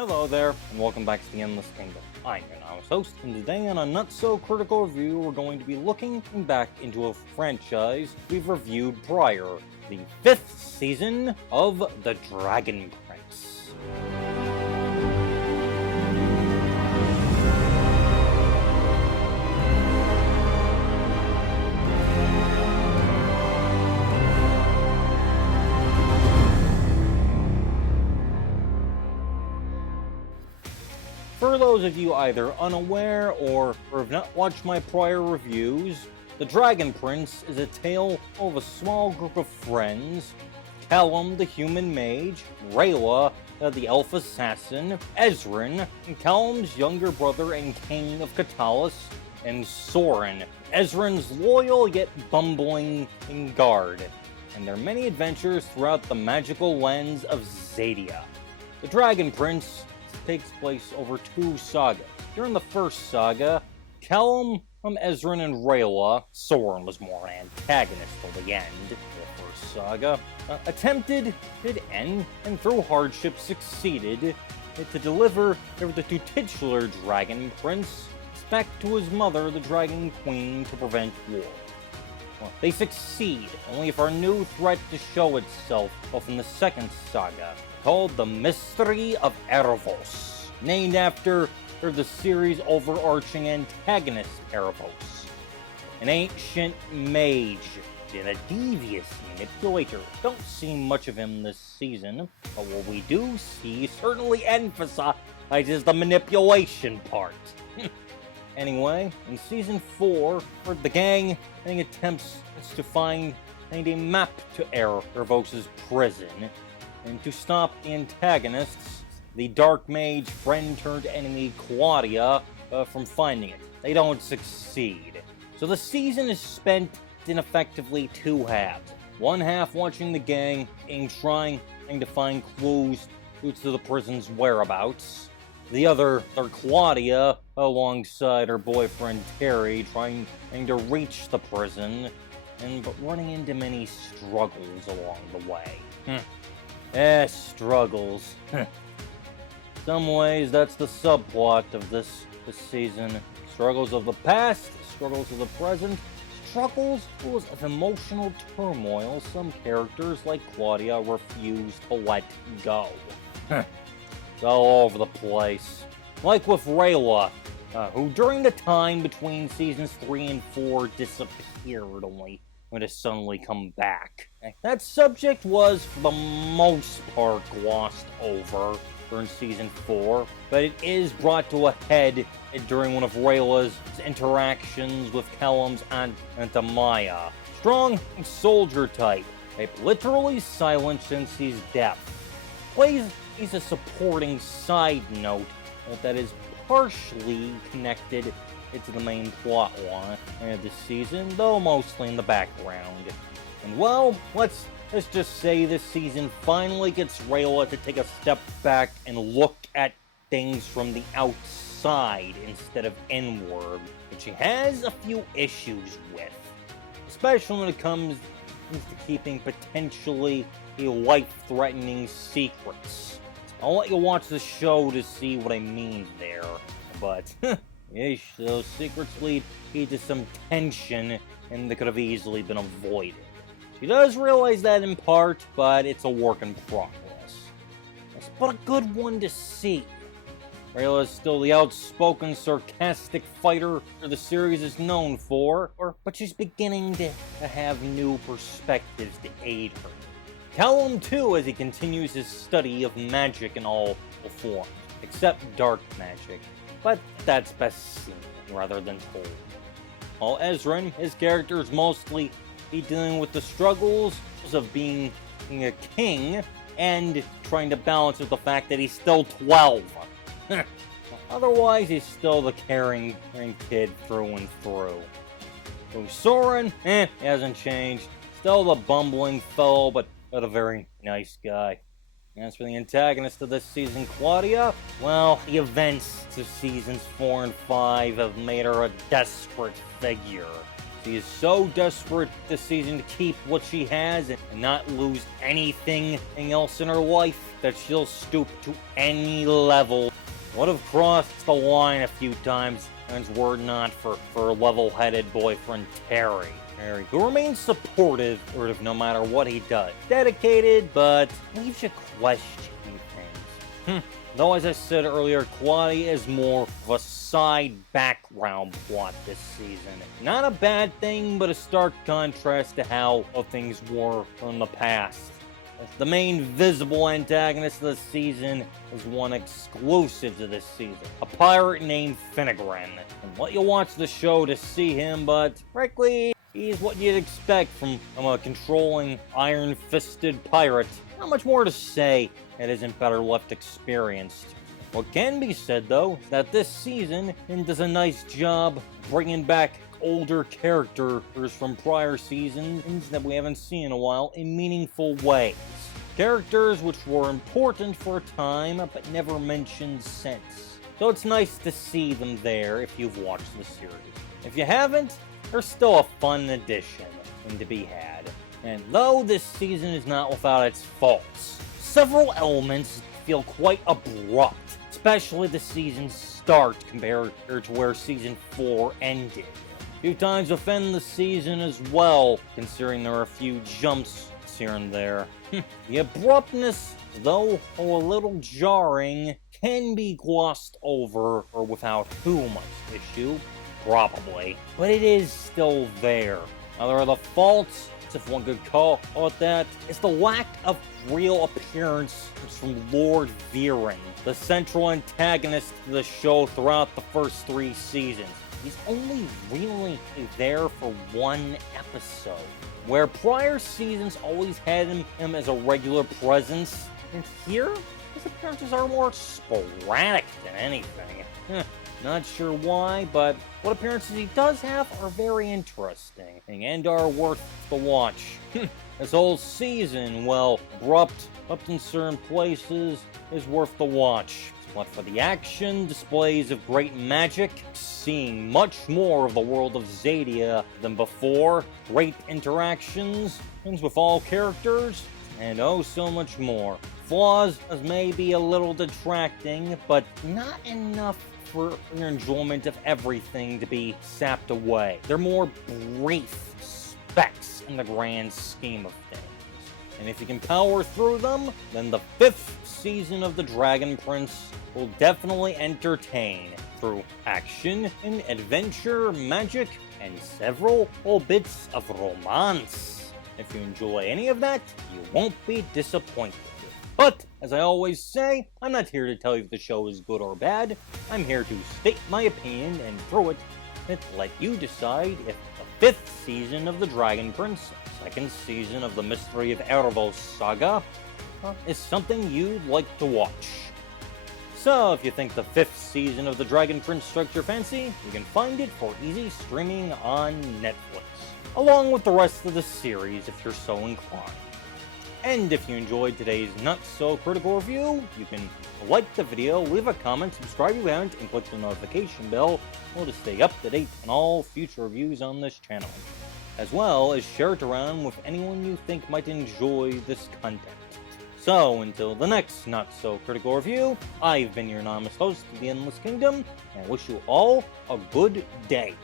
Hello there, and welcome back to the Endless Kingdom. I'm your newest host, and today on a not-so-critical review, we're going to be looking back into a franchise we've reviewed prior, the 5th season of The Dragon Prince. For those of you either unaware or have not watched my prior reviews, The Dragon Prince is a tale of a small group of friends: Callum the human mage, Rayla the elf assassin, Ezran, and Callum's younger brother and king of Katalis, and Soren, Ezran's loyal yet bumbling guard, and their many adventures throughout the magical lands of Zadia. The Dragon Prince takes place over two sagas. During the first saga, Callum, Ezran, and Rayla — Soren was more an antagonist till the end of the first saga — attempted and through hardship succeeded to deliver the titular Dragon Prince back to his mother, the Dragon Queen, to prevent war. Well, they succeed, only for a new threat to show itself off in the second saga, called The Mystery of Erebos, named after the series' overarching antagonist, Erebos, an ancient mage and a devious manipulator. Don't see much of him this season, but what we do see certainly emphasizes the manipulation part. Anyway, in Season 4, the gang attempts to find a map to Erebos' prison, and to stop the antagonists, the dark mage friend-turned-enemy Claudia, from finding it. They don't succeed. So the season is spent in effectively two halves. One half watching the gang and trying to find clues to the prison's whereabouts. The other, Claudia, alongside her boyfriend Terry, trying to reach the prison, but running into many struggles along the way. Struggles. Some ways, that's the subplot of this season. Struggles of the past, struggles of the present, struggles of emotional turmoil some characters like Claudia refuse to let go. It's all over the place. Like with Rayla, who during the time between seasons 3 and 4 disappeared, only to suddenly come back. That subject was, for the most part, glossed over during Season 4, but it is brought to a head during one of Rayla's interactions with Callum's Aunt Amaya. Strong soldier type, literally silent since his death. Plays a supporting side note that is partially connected to the main plot line this season, though mostly in the background. And well, let's just say this season finally gets Rayla to take a step back and look at things from the outside instead of inward, which she has a few issues with, especially when it comes to keeping potentially life-threatening secrets. I'll let you watch the show to see what I mean there, but those secrets lead to some tension, and they could have easily been avoided. She does realize that in part, but it's a work in progress. But a good one to see. Rayla is still the outspoken, sarcastic fighter the series is known for, but she's beginning to have new perspectives to aid her. Callum, too, as he continues his study of magic in all forms, except dark magic, but that's best seen rather than told. While Ezran, his character is mostly dealing with the struggles of being a king and trying to balance with the fact that he's still 12. Otherwise, he's still the caring kid through and through. So Soren, he hasn't changed. Still the bumbling fellow, but a very nice guy. As for the antagonist of this season, Claudia, well, the events of seasons 4 and 5 have made her a desperate figure. She is so desperate this season to keep what she has and not lose anything else in her life that she'll stoop to any level. Would have crossed the line a few times, and were not for her level-headed boyfriend Terry. Terry, who remains supportive no matter what he does. Dedicated, but leaves you questioning things. Though, as I said earlier, Claudia is more of a side background plot this season. Not a bad thing, but a stark contrast to how things were from the past. The main visible antagonist of the season is one exclusive to this season, a pirate named Finnegrin. And let you watch the show to see him, but frankly, he's what you'd expect from a controlling, iron-fisted pirate. Not much more to say that isn't better left experienced. What can be said, though, is that this season does a nice job bringing back older characters from prior seasons that we haven't seen in a while in meaningful ways. Characters which were important for a time, but never mentioned since. So it's nice to see them there if you've watched the series. If you haven't, there's still a fun addition to be had. And though this season is not without its faults, several elements feel quite abrupt, especially the season's start compared to where Season 4 ended. A few times within the season as well, considering there are a few jumps here and there. The abruptness, though a little jarring, can be glossed over or without too much issue, probably, but it is still there. Now, there are the faults, if one could call it that, is the lack of real appearance from Lord Viren, the central antagonist of the show throughout the first 3 seasons. He's only really there for one episode, where prior seasons always had him as a regular presence, and here, his appearances are more sporadic than anything. Not sure why, but what appearances he does have are very interesting, and are worth the watch. This whole season, well, abrupt in certain places, is worth the watch. But for the action, displays of great magic, seeing much more of the world of Zadia than before, great interactions, things with all characters, and oh so much more. Flaws may be a little detracting, but not enough for your enjoyment of everything to be sapped away. They're more brief specks in the grand scheme of things. And if you can power through them, then the 5th season of The Dragon Prince will definitely entertain through action and adventure, magic, and several bits of romance. If you enjoy any of that, you won't be disappointed. But, as I always say, I'm not here to tell you if the show is good or bad. I'm here to state my opinion and through it, let you decide if the 5th season of The Dragon Prince, 2nd season of the Mystery of Erebos saga, is something you'd like to watch. So, if you think the 5th season of The Dragon Prince struck your fancy, you can find it for easy streaming on Netflix, along with the rest of the series if you're so inclined. And if you enjoyed today's not-so-critical review, you can like the video, leave a comment, subscribe if you haven't, and click the notification bell to stay up to date on all future reviews on this channel, as well as share it around with anyone you think might enjoy this content. So, until the next not-so-critical review, I've been your anonymous host of The Endless Kingdom, and I wish you all a good day.